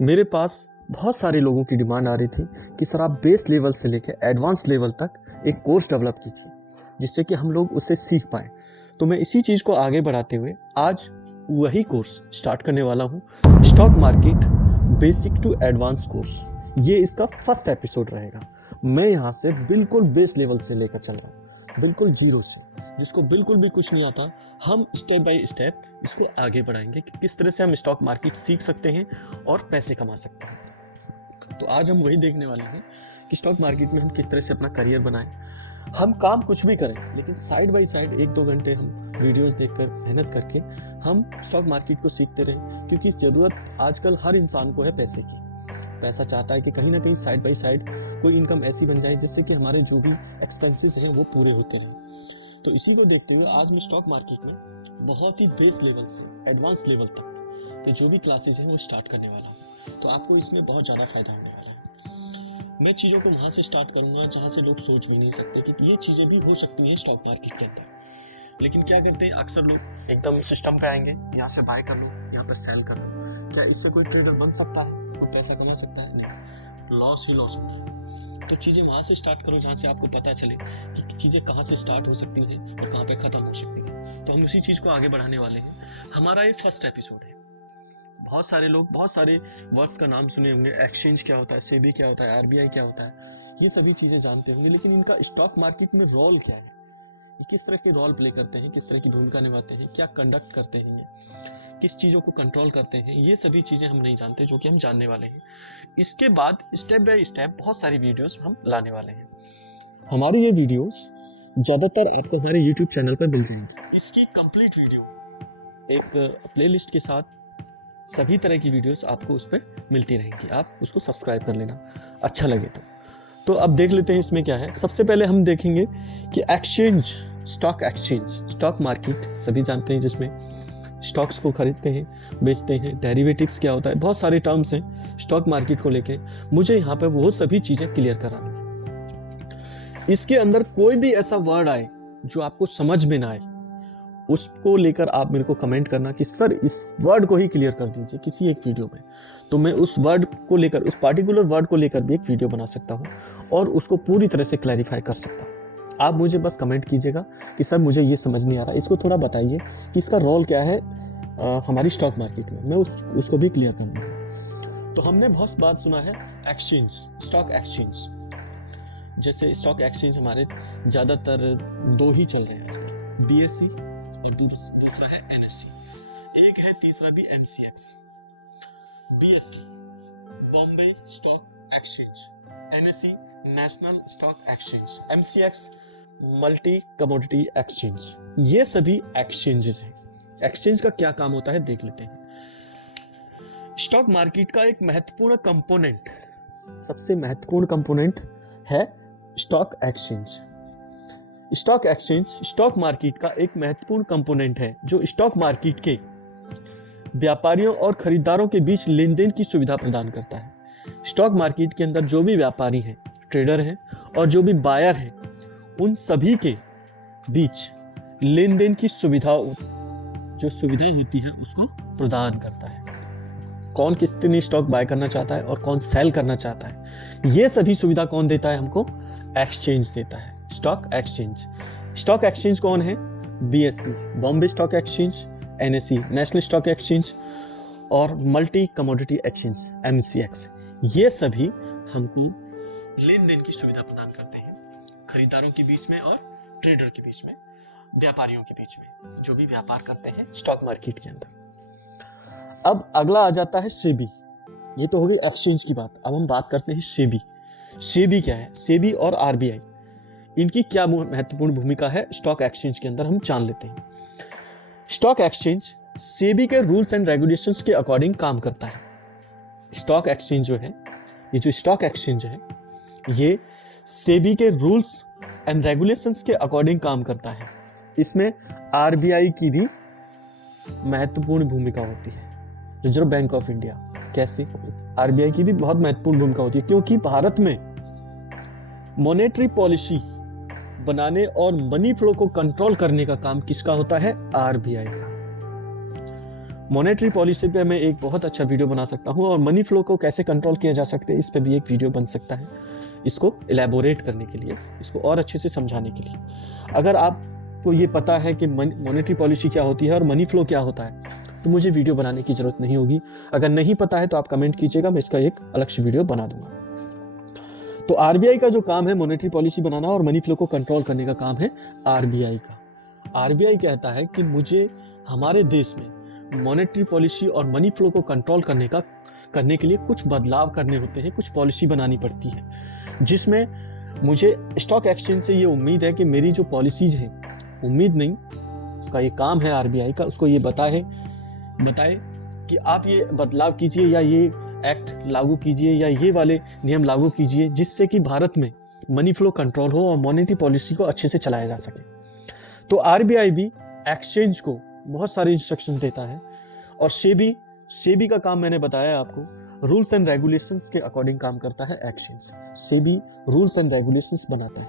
मेरे पास बहुत सारे लोगों की डिमांड आ रही थी कि सर आप बेस लेवल से लेकर एडवांस लेवल तक एक कोर्स डेवलप कीजिए जिससे कि हम लोग उसे सीख पाएँ। तो मैं इसी चीज़ को आगे बढ़ाते हुए आज वही कोर्स स्टार्ट करने वाला हूँ, stock market basic to advance course. ये इसका फर्स्ट एपिसोड रहेगा। मैं यहाँ से बिल्कुल बेस लेवल से लेकर चल रहा हूँ, बिल्कुल जीरो से, जिसको बिल्कुल भी कुछ नहीं आता। हम स्टेप बाय स्टेप इसको आगे बढ़ाएंगे कि किस तरह से हम स्टॉक मार्केट सीख सकते हैं और पैसे कमा सकते हैं। तो आज हम वही देखने वाले हैं कि स्टॉक मार्केट में हम किस तरह से अपना करियर बनाएं। हम काम कुछ भी करें, लेकिन साइड बाय साइड 1-2 घंटे हम वीडियोस देखकर मेहनत करके हम स्टॉक मार्केट को सीखते रहें, क्योंकि ज़रूरत आजकल हर इंसान को है पैसे की। पैसा चाहता है कि कहीं ना कहीं साइड बाय साइड कोई इनकम ऐसी बन जाए जिससे कि हमारे जो भी एक्सपेंसेस हैं वो पूरे होते रहें। तो इसी को देखते हुए आज मैं स्टॉक मार्केट में बहुत ही बेस लेवल से एडवांस लेवल तक के जो भी क्लासेस हैं वो स्टार्ट करने वाला हूँ। तो आपको इसमें बहुत ज़्यादा फायदा होने वाला है। मैं चीज़ों को वहाँ से स्टार्ट करूँगा जहाँ से लोग सोच भी नहीं सकते कि ये चीज़ें भी हो सकती हैं स्टॉक मार्केट के अंदर। लेकिन क्या करते हैं अक्सर लोग, एकदम सिस्टम पे आएंगे, यहाँ से बाय कर लो, यहाँ पर सेल कर लो। क्या इससे कोई ट्रेडर बन सकता है, कोई पैसा कमा सकता है? नहीं, लॉस ही लॉस होना है। तो चीज़ें वहाँ से स्टार्ट करो जहाँ से आपको पता चले कि चीज़ें कहाँ से स्टार्ट हो सकती हैं और कहाँ पे ख़त्म हो सकती हैं। तो हम उसी चीज़ को आगे बढ़ाने वाले हैं। हमारा ये फर्स्ट एपिसोड है। बहुत सारे लोग बहुत सारे वर्ड्स का नाम सुने होंगे, एक्सचेंज क्या होता है, सेबी क्या होता है, आरबीआई क्या होता है, ये सभी चीज़ें जानते होंगे, लेकिन इनका स्टॉक मार्केट में रोल क्या है, ये किस तरह के रोल प्ले करते हैं, किस तरह की भूमिका निभाते हैं, क्या कंडक्ट करते हैं, ये किस चीज़ों को कंट्रोल करते हैं, ये सभी चीज़ें हम नहीं जानते, जो कि हम जानने वाले हैं। इसके बाद स्टेप बाय स्टेप बहुत सारी वीडियोस हम लाने वाले हैं। हमारी ये वीडियोस ज़्यादातर आपको हमारे यूट्यूब चैनल पर मिल जाएंगी। इसकी कंप्लीट वीडियो एक प्लेलिस्ट के साथ सभी तरह की वीडियोस आपको उस पर मिलती रहेंगी। आप उसको सब्सक्राइब कर लेना अच्छा लगे तो अब देख लेते हैं इसमें क्या है। सबसे पहले हम देखेंगे कि exchange, stock exchange, stock market सभी जानते हैं जिसमें स्टॉक्स को खरीदते हैं, बेचते हैं। डेरिवेटिव्स क्या होता है, बहुत सारे टर्म्स हैं स्टॉक मार्केट को लेके। मुझे यहाँ पे वो सभी चीज़ें क्लियर करानी है। इसके अंदर कोई भी ऐसा वर्ड आए जो आपको समझ में ना आए, उसको लेकर आप मेरे को कमेंट करना कि सर इस वर्ड को ही क्लियर कर दीजिए किसी एक वीडियो में। तो मैं उस वर्ड को लेकर, उस पार्टिकुलर वर्ड को लेकर भी एक वीडियो बना सकता हूँ और उसको पूरी तरह से क्लैरिफाई कर सकता हूँ। आप मुझे बस कमेंट कीजिएगा कि सर मुझे ये समझ नहीं आ रहा, इसको थोड़ा बताइए कि इसका रोल क्या है हमारी स्टॉक मार्केट में। मैं उसको भी क्लियर कर दूँगा। तो हमने बहुत बात सुना है एक्सचेंज, स्टॉक एक्सचेंज। जैसे स्टॉक एक्सचेंज हमारे ज़्यादातर 2 ही चल रहे हैं आजकल, BSE और दूसरा है NSE। एक है तीसरा भी MCX। BSE Bombay stock exchange, NSE national stock exchange, MCX multi commodity exchange. ये सभी एक्सचेंजेस हैं। एक्सचेंज का क्या काम होता है देख लेते हैं। स्टॉक मार्केट का एक महत्वपूर्ण कंपोनेंट, सबसे महत्वपूर्ण कंपोनेंट है stock exchange. Stock exchange stock market का एक महत्वपूर्ण कंपोनेंट है जो स्टॉक मार्केट के व्यापारियों और खरीदारों के बीच लेन देन की सुविधा प्रदान करता है। स्टॉक मार्केट के अंदर जो भी व्यापारी हैं, ट्रेडर हैं और जो भी बायर हैं, उन सभी के बीच लेन देन की सुविधा, जो सुविधा होती है उसको प्रदान करता है। कौन कितनी स्टॉक बाय करना चाहता है और कौन सेल करना चाहता है, ये सभी सुविधा कौन देता है हमको? एक्सचेंज देता है, स्टॉक एक्सचेंज। स्टॉक एक्सचेंज कौन है? BSE Bombay stock exchange, NSE national stock exchange और मल्टी कमोडिटी एक्सचेंज MCX। ये सभी हमको लेन देन की सुविधा प्रदान करते हैं खरीदारों के बीच में और ट्रेडर के बीच में, व्यापारियों के बीच में, जो भी व्यापार करते हैं स्टॉक मार्केट के अंदर। अब अगला आ जाता है सेबी। ये तो हो गई एक्सचेंज की बात। अब हम बात करते हैं सेबी। सेबी क्या है? सेबी और RBI, इनकी क्या महत्वपूर्ण भूमिका है स्टॉक एक्सचेंज के अंदर, हम जान लेते हैं। स्टॉक एक्सचेंज सेबी के रूल्स एंड रेगुलेशंस के अकॉर्डिंग काम करता है। स्टॉक एक्सचेंज जो है, ये जो स्टॉक एक्सचेंज है, ये सेबी के रूल्स एंड रेगुलेशंस के अकॉर्डिंग काम करता है। इसमें RBI की भी महत्वपूर्ण भूमिका होती है, रिजर्व बैंक ऑफ इंडिया। कैसे? RBI की भी बहुत महत्वपूर्ण भूमिका होती है, क्योंकि भारत में मॉनेटरी पॉलिसी बनाने और मनी फ्लो को कंट्रोल करने का काम किसका होता है? RBI का। मॉनेटरी पॉलिसी पे मैं एक बहुत अच्छा वीडियो बना सकता हूँ, और मनी फ्लो को कैसे कंट्रोल किया जा सकता है इस पे भी एक वीडियो बन सकता है, इसको इलेबोरेट करने के लिए, इसको और अच्छे से समझाने के लिए। अगर आपको ये पता है कि मॉनेटरी पॉलिसी क्या होती है और मनी फ्लो क्या होता है, तो मुझे वीडियो बनाने की जरूरत नहीं होगी। अगर नहीं पता है तो आप कमेंट कीजिएगा, मैं इसका एक अलग से वीडियो बना दूंगा। तो आरबीआई का जो काम है मॉनेटरी पॉलिसी बनाना और मनी फ्लो को कंट्रोल करने का काम है आरबीआई का। आरबीआई कहता है कि मुझे हमारे देश में मॉनेटरी पॉलिसी और मनी फ्लो को कंट्रोल करने के लिए कुछ बदलाव करने होते हैं, कुछ पॉलिसी बनानी पड़ती है, जिसमें मुझे स्टॉक एक्सचेंज से ये उम्मीद है कि मेरी जो पॉलिसीज हैं, उम्मीद नहीं, उसका ये काम है आरबीआई का, उसको ये बताए कि आप ये बदलाव कीजिए या ये एक्ट लागू कीजिए या ये वाले नियम लागू कीजिए, जिससे कि भारत में मनी फ्लो कंट्रोल हो और मॉनेटरी पॉलिसी को अच्छे से चलाया जा सके। तो आरबीआई भी एक्सचेंज को बहुत सारे इंस्ट्रक्शन देता है, और सेबी का काम मैंने बताया आपको, रूल्स एंड रेगुलेशंस के अकॉर्डिंग काम करता है exchange. SEBI rules and regulations बनाता है,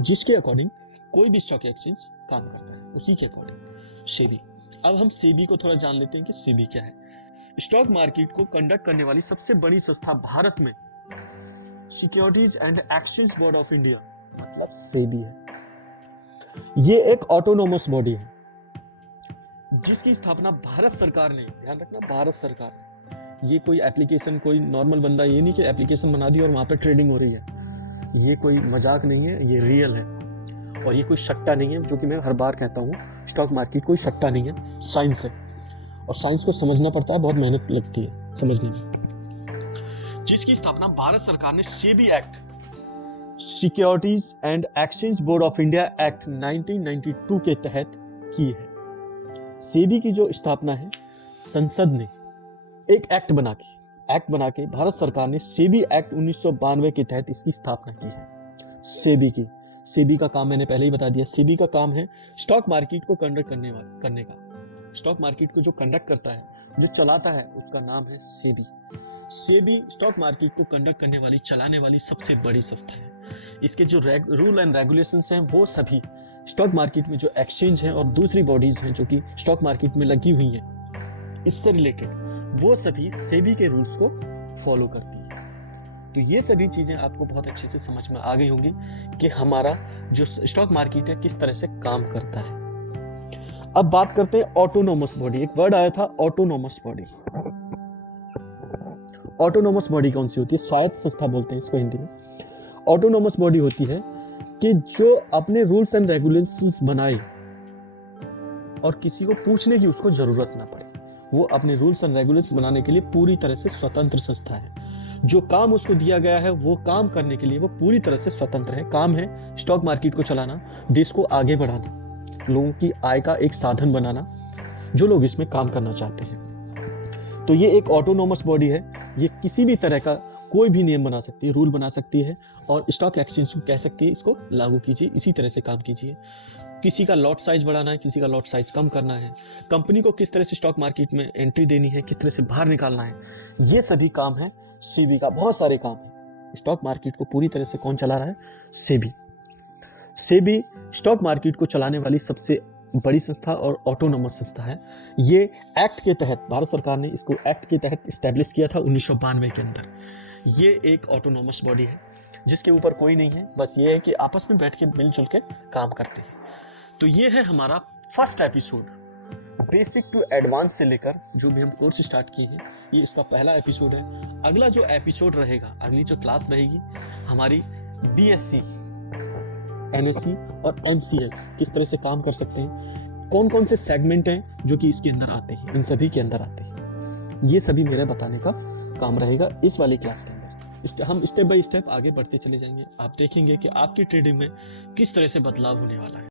जिसके अकॉर्डिंग कोई भी स्टॉक एक्सचेंज काम करता है, उसी के अकॉर्डिंग सेबी। अब हम सेबी को थोड़ा जान लेते हैं कि सेबी क्या है। स्टॉक मार्केट को कंडक्ट करने वाली सबसे बड़ी संस्था भारत में securities and exchange board of India, मतलब सेबी है। ये एक ऑटोनोमस बॉडी है, जिसकी स्थापना भारत सरकार ने, ध्यान रखना भारत सरकार ने, ये कोई एप्लीकेशन, कोई नॉर्मल बंदा, ये नहीं कि एप्लीकेशन बना दी और वहां पे ट्रेडिंग हो रही है। ये कोई मजाक नहीं है, ये रियल है, और ये कोई सट्टा नहीं है, जो कि मैं हर बार कहता हूँ, स्टॉक मार्केट कोई सट्टा नहीं है, साइंस है, और साइंस को समझना पड़ता है, बहुत मेहनत लगती है समझने में। जिसकी स्थापना भारत सरकार ने SEBI act, securities and exchange board of India act 1992 के तहत की है। सेबी की जो स्थापना है, संसद ने एक एक्ट बना के भारत सरकार ने सेबी एक्ट 1992 के तहत इसकी स्थापना की है। सेबी का काम मैंने पहले ही बता दिया। सेबी का काम है स्टॉक मार्केट को कंडक्ट करने का। स्टॉक मार्केट को जो कंडक्ट करता है, जो चलाता है, उसका नाम है सेबी। सेबी स्टॉक मार्केट को कंडक्ट करने वाली, चलाने वाली सबसे बड़ी संस्था है। इसके जो रूल एंड रेगुलेशंस हैं, वो सभी स्टॉक मार्केट में जो एक्सचेंज हैं और दूसरी बॉडीज हैं जो कि स्टॉक मार्केट में लगी हुई हैं, इससे रिलेटेड, वो सभी सेबी के रूल्स को फॉलो करती है। तो ये सभी चीजें आपको बहुत अच्छे से समझ में आ गई होंगी कि हमारा जो स्टॉक मार्केट है किस तरह से काम करता है। अब बात करते हैं ऑटोनोमस बॉडी। एक वर्ड आया था ऑटोनोमस बॉडी। ऑटोनोमस बॉडी कौन सी होती है? स्वायत्त संस्था बोलते हैं इसको हिंदी में। ऑटोनोमस बॉडी होती है कि जो अपने रूल्स एंड रेगुलेशंस बनाए और किसी को पूछने की उसको जरूरत ना पड़े। वो अपने रूल्स एंड रेगुलेशंस बनाने के लिए पूरी तरह से स्वतंत्र संस्था है। जो काम उसको दिया गया है वो काम करने के लिए वो पूरी तरह से स्वतंत्र है। काम है स्टॉक मार्केट को चलाना, देश को आगे बढ़ाना, लोगों की आय का एक साधन बनाना, जो लोग इसमें काम करना चाहते हैं। तो ये एक ऑटोनोमस बॉडी है। ये किसी भी तरह का कोई भी नियम बना सकती है, रूल बना सकती है, और स्टॉक एक्सचेंज को कह सकती है इसको लागू कीजिए, इसी तरह से काम कीजिए। किसी का लॉट साइज बढ़ाना है, किसी का लॉट साइज कम करना है, कंपनी को किस तरह से स्टॉक मार्केट में एंट्री देनी है, किस तरह से बाहर निकालना है, ये सभी काम है सेबी का। बहुत सारे काम है। स्टॉक मार्केट को पूरी तरह से कौन चला रहा है? सेबी। सेबी स्टॉक मार्केट को चलाने वाली सबसे बड़ी संस्था और ऑटोनोमस संस्था है। ये एक्ट के तहत, भारत सरकार ने इसको एक्ट के तहत इस्टेब्लिश किया था 1992 के अंदर। ये एक ऑटोनोमस बॉडी है जिसके ऊपर कोई नहीं है, बस ये है कि आपस में बैठ के मिलजुल के काम करते हैं। तो ये है हमारा first episode, basic to advance से लेकर जो भी हम कोर्स स्टार्ट किए हैं, ये इसका पहला एपिसोड है। अगला जो एपिसोड रहेगा, अगली जो क्लास रहेगी हमारी, बीएससी, एनएससी और एमसीएक्स किस तरह से काम कर सकते हैं, कौन कौन से सेगमेंट हैं जो कि इसके अंदर आते हैं, इन सभी के अंदर आते हैं, ये सभी मेरे बताने का काम रहेगा इस वाली क्लास के अंदर। हम स्टेप बाय स्टेप आगे बढ़ते चले जाएंगे। आप देखेंगे कि आपकी ट्रेडिंग में किस तरह से बदलाव होने वाला है।